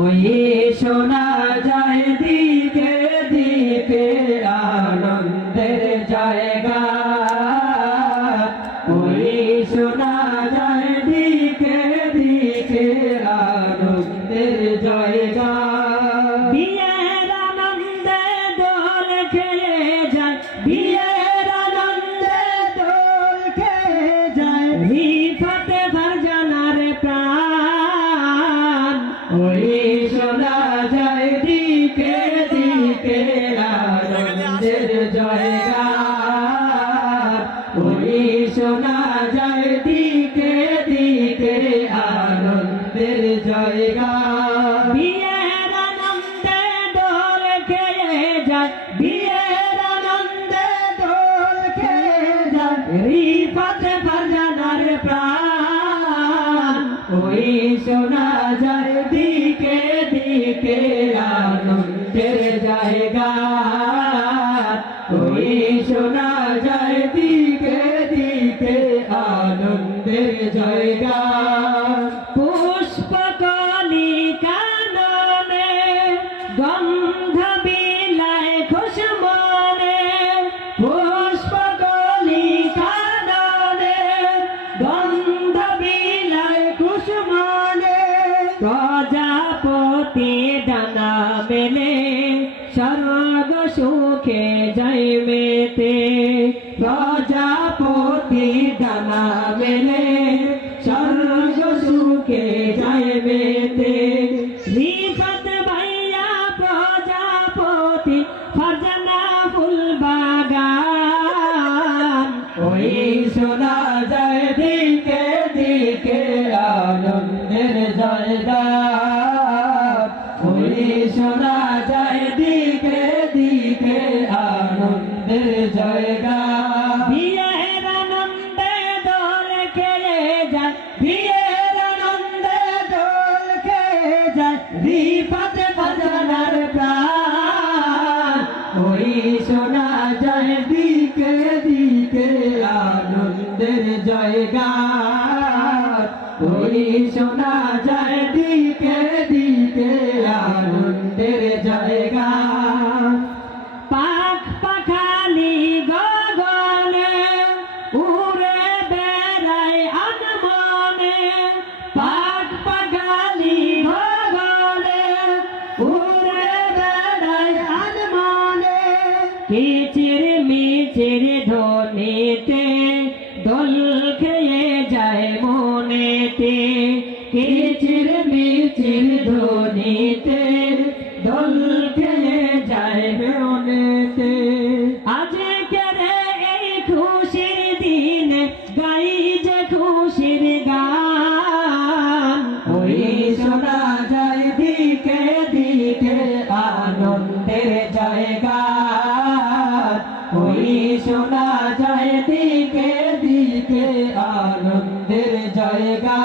ওই শোনা যায় দিকে দিকে আনন্দের জায়গা, ওই শোনা যায় দিকে দিকে আনন্দের জায়গা। বিয়ের আনন্দে দোল খেলে যায়, বিয়ের আনন্দে দোল খেলে যায়, রিফাতে ফারজানার প্রাণ। ওই শোনা যায় দিকে দিকে আনন্দের জায়গা, ওই শোনা যায় দিকে দিকে আনন্দের জায়গা। বিয়ের আনন্দে দোল খেলে যায়, বিয়ের আনন্দে দোল খেলে যায়, রিফাতে ফারজানার প্রাণ। ওই শোনা যায় দিকে দিকে আনন্দের জায়গা, ওই শোনা যায় দিকে দিকে আনন্দের জায়গা। পুষ্পকলি কাননে গন্ধ বিলায় খুশমনে, পুষ্পকলি কাননে গন্ধ বিলায় খুশমনে। প্রজাপতি ডানা মেলে স্বর্গ সুখে যায় মেতে, প্রজাপতি ডানা মেলে স্বর্গ সুখে যায় মেতে। রিফাত ভাইয়া প্রজাপতি ফারজানা ফুল বাগান। ওই শোনা যায় দিকে দিকে আনন্দের জায়গা, ওই শোনা যায় দিকে দিকে আনন্দের জায়গা। বিয়ের আনন্দে দোল খেলে যায়, বিয়ের আনন্দে দোল খেলে যায়, রিফাতে ফারজানার প্রাণ। ওই শোনা যায় দিকে দিকে আনন্দের জায়গা, ওই শোনা যায় দিকে দিকে আনন্দের জায়গা। পাখ পাখালি গগনে উড়ে বেড়ায় আনমনে, পাখ পাখালি গগনে উড়ে বেড়ায় আনমনে। কিচির মিচির ধ্বনিতে দোল খেয়ে যায় মনেতে, কিচির মিচির ধ্বনিতে দোল খেয়ে যায় মনেতে। আজকেরে এই খুশির দিনে গাই যে খুশির গান, ওই শোনা যায় দিকে দিকে আনন্দের জায়গা, ওই শোনা যায় দিকে দিকে আনন্দের জায়গা।